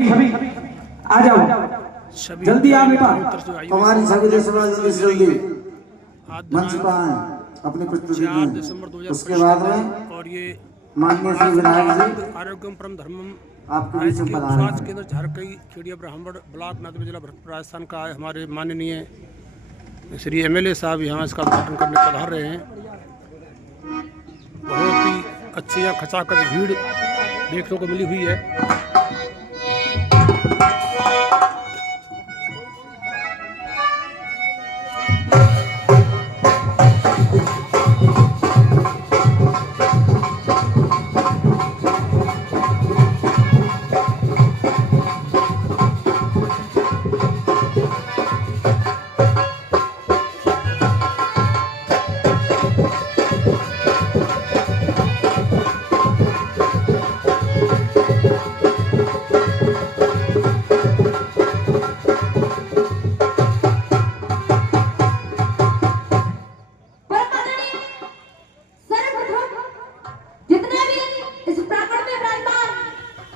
आ जाओ, जल्दी आ बेटा। हमारी सभी देशवासी जल्दी मंच पर आए अपनी प्रस्तुति में। उसके बाद में और ये माननीय श्री विधायक जी आरोग्यम परम धर्मम आपके बीच में पधारे स्वास्थ्य हैं। केंद्र झारखंडी खेड़िया ब्राह्मण ब्लॉक नाथपुर जिला भरतपुर राजस्थान का हमारे माननीय श्री एमएलए साहब यहाँ इसका उद्घाटन करने पधार रहे हैं। बहुत ही अच्छी या खचाखच भीड़ देखने को मिली हुई है।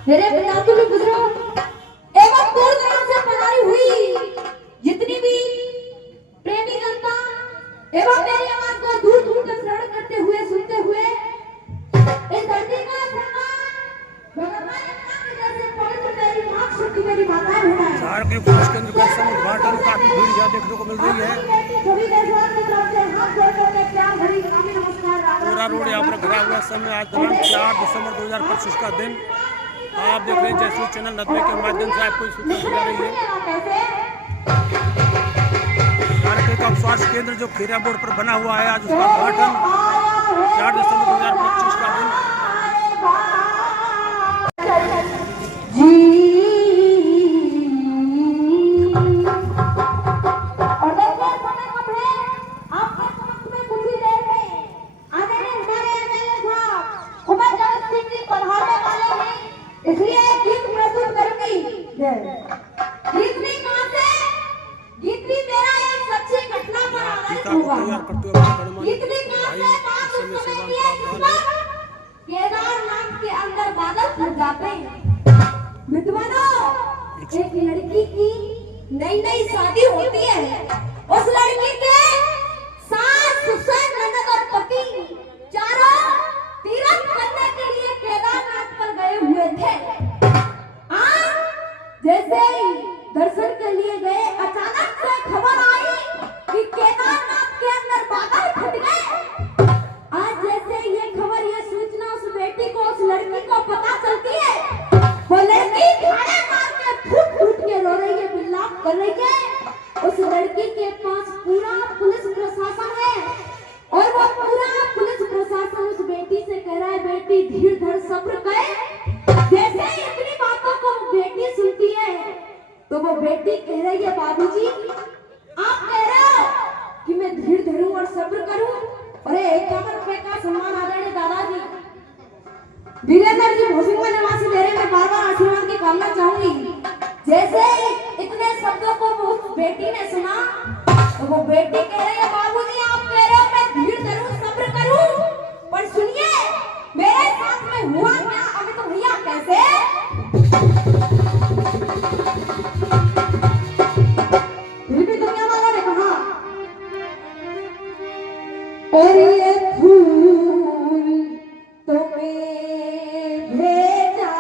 मेरे पितातुल बुजुर्गों एवं दूर दराज से पधारी हुई जितनी भी प्रेमी जनता एवं मेरी आवाज को दूर दूर तक श्रवण करते हुए सुनते हुए इस धरती का सम्मान भगवान के जैसे पवित्र मेरी मां शक्ति मेरी माताएं बनाए। झारखंड स्वास्थ्य केंद्र का उद्घाटन काफी भीड़ यहाँ देखने को मिल रही है। सभी देशवासियों की तरफ से हाथ जोड़कर मैं प्यार भरी नमस्कार। पूरा रोड यहाँ पर भरा हुआ समय आज दिनांक 4 दिसंबर 2025 का दिन आप देख रहे हैं जैसे चैनल नदवे के माध्यम से आपको सूचना दी जा रही है। झारखंड का स्वास्थ्य केंद्र जो खेरिया बोर्ड पर बना हुआ है, आज उसका उद्घाटन 4 दिसंबर 2025 का दिन। इसलिए गीत प्रस्तुत करूंगी। गीत भी कहां से? गीत भी मेरा एक सच्ची घटना पर आधारित होगा। गीत भी कहां से? बात उस समय की है जिस केदारनाथ के अंदर बादल फट जाते हैं। विद्वानों, एक लड़की की नई नई शादी होती है। उस लड़की के सास, ससुर, ननद और पति चारों तीर्थ करने के लिए केदारनाथ पर गए हुए थे। जैसे ही दर्शन के लिए गए, अचानक से खबर आई कि केदारनाथ के अंदर बादल फट गए। आज जैसे ये खबर, ये सूचना उस बेटी को, उस लड़की को पता चलती है, वो लड़की खाने मार के फूट फूट के रो रही है, विलाप कर रही है। उस लड़की के पास पूरा पुलिस प्रशासन है और वो पूरा पुलिस प्रशासन उस बेटी से कह रहा है, बेटी धीर धर सब्र कर। जैसे ही इतनी बातों को बेटी सुनती है तो वो बेटी कह रही है, बाबूजी आप कह रहे हो कि मैं धीर धरूं और सब्र करूं। अरे 51 रुपए का सम्मान आदरणीय दादाजी वीरेंद्र जी भोसिंगा निवासी मेरे में बार बार आशीर्वाद की कामना चाहूंगी। जैसे इतने शब्दों को उस बेटी ने सुना तो वो बेटी कह रही है, बाबूजी आप कह रहे हो मैं धीर धरूं सब्र करूं, पर सुनिए मेरे साथ में हुआ क्या अभी तो भैया कैसे। फिर भी दुनिया वालों ने कहा, और ये फूल तुम्हें भेजा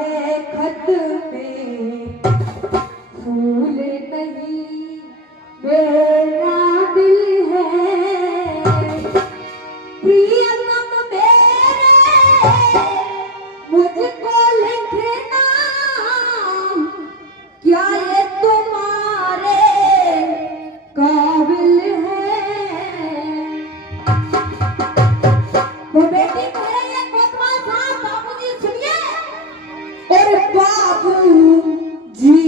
है खत में, फूल नहीं मेरा दिल है। प्रियतम मेरे मुझको लिखना, क्या ये तुम्हारे काबिल है। वो बेटी कह रही है, कोतवाल साहब बाबूजी सुनिए। और बाबूजी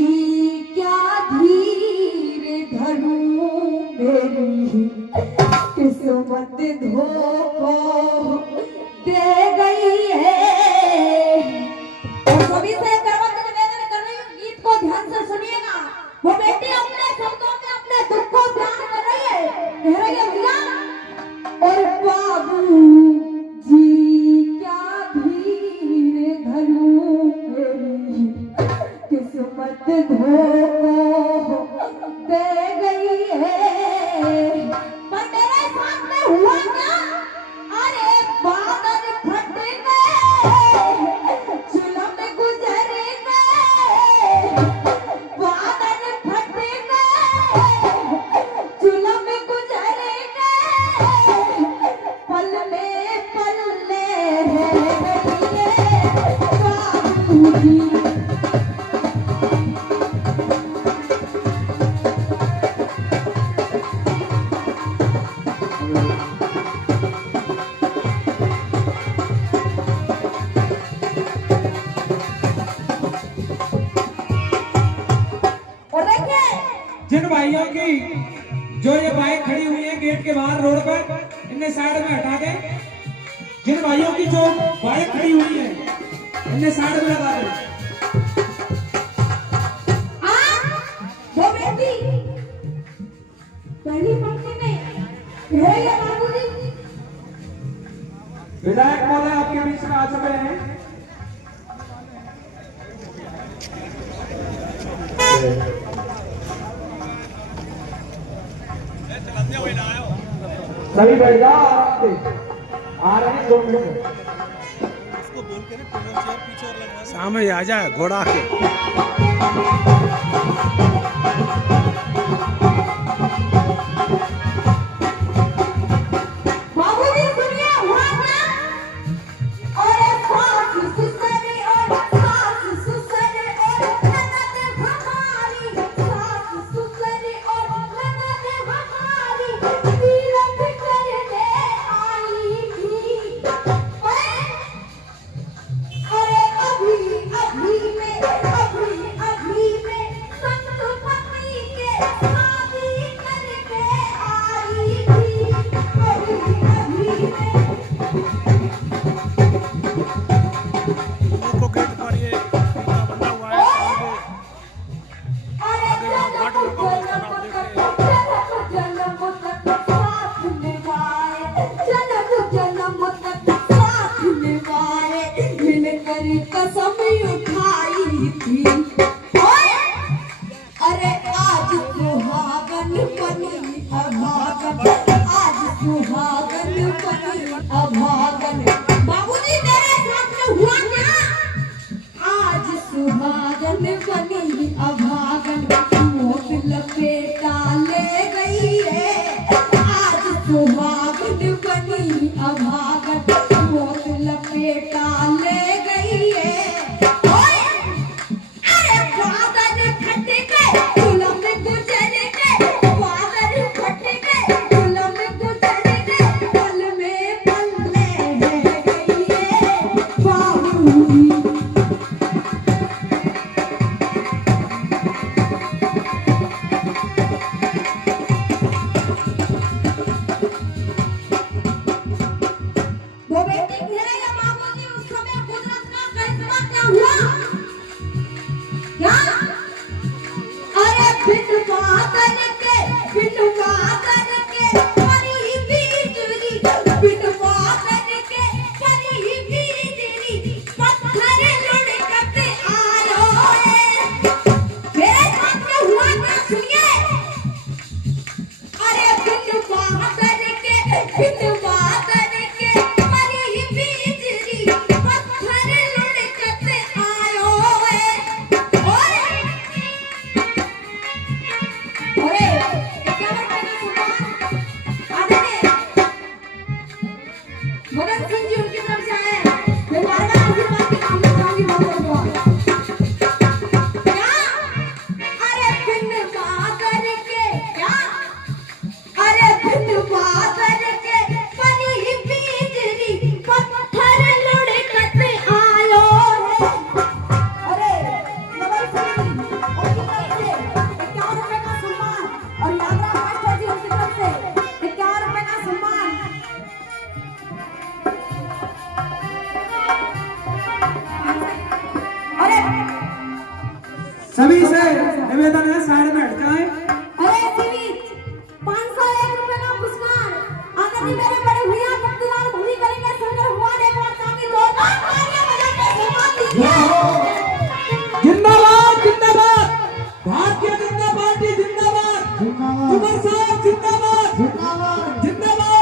क्या धीर धरूं, मेरी किस्मत धोखा दे गई है। और सभी से करवत निवेदन कर रही हूँ, गीत को ध्यान से सुनिएगा। वो बेटी अपने शब्दों में अपने दुख को बयान कर रही है, कह रही है भैया, और बाबूजी क्या धीर धरूं, मेरी और देखिए जिन भाइयों की जो ये बाइक खड़ी हुई है गेट के बाहर रोड पर, इन्हें साइड में हटा के, जिन भाइयों की जो बाइक खड़ी हुई है इन्हें साइड में लगा दे। वो बेटी पहली पंक्ति में रहेगा बाबूजी। विधायक महोदय आपके बीच में आ चुके हैं। सभी बैठ जाओ आराम से, आ रहे हैं 2 मिनट। सामने आ जाए घोड़ा के। बाबूजी सुनिए हुआ क्या? और सास ससुर और सास ससुर और ननद हमारी, सास ससुर और ननद हमारी तिलक करने आई थी। अरे अभी अभी में संत पत्नी के शादी करके आई थी। अभी में लोको गेट पर ये टीका बना हुआ है। अरे जन्म तक साथ निभाए मिलकर कसम उठाई थी। अरे आज सुहागन बनी अभागन, आज सुहागन बनी अभागन। बाबूजी मेरे साथ में हुआ क्या? आज सुहागन बनी अभागन, मोट लपेटा ले गई है। आज सुहागन बनी अभागन, मोट लपेटा ले गई है। अरे बादल फट गए गुलाम गुजर गए, बादल फट गए गुलाम गुजर गए, पल में पल्ले रह गई है बाबूजी। वो बेटी घेरेगा बाबूजी। उस समय कुदरत का करिश्मा क्या हुआ? क्या? अरे बिन बादल के परी बिजली, बिन बादल के परी बिजली, पत्थर लुढ़कते आयो है। मेरे साथ में हुआ क्या सुनिए। अरे बिन बादल के परी बिजली, पत्थर लुढ़कते आयो है। मदन सिंह जी उनकी तरफ से आए हैं। मैं बार-बार आशीर्वाद के नाम में कहूंगी बहुत बहुत क्या? अरे बिन बादल के क्या? अरे बिन बादल के परी बिजली, पत्थर लुढ़कते आयो है। अरे नवल सिंह उनकी तरफ से 51 रुपए का सम्मान, और यात्रा मास्टर जी उनकी तरफ से 51 रुपए का सम्मान। अरे सभी से निवेदन है साइड में हट जाएं। अरे 501 रुपए का पुरस्कार आदरणीय मेरे बड़े भैया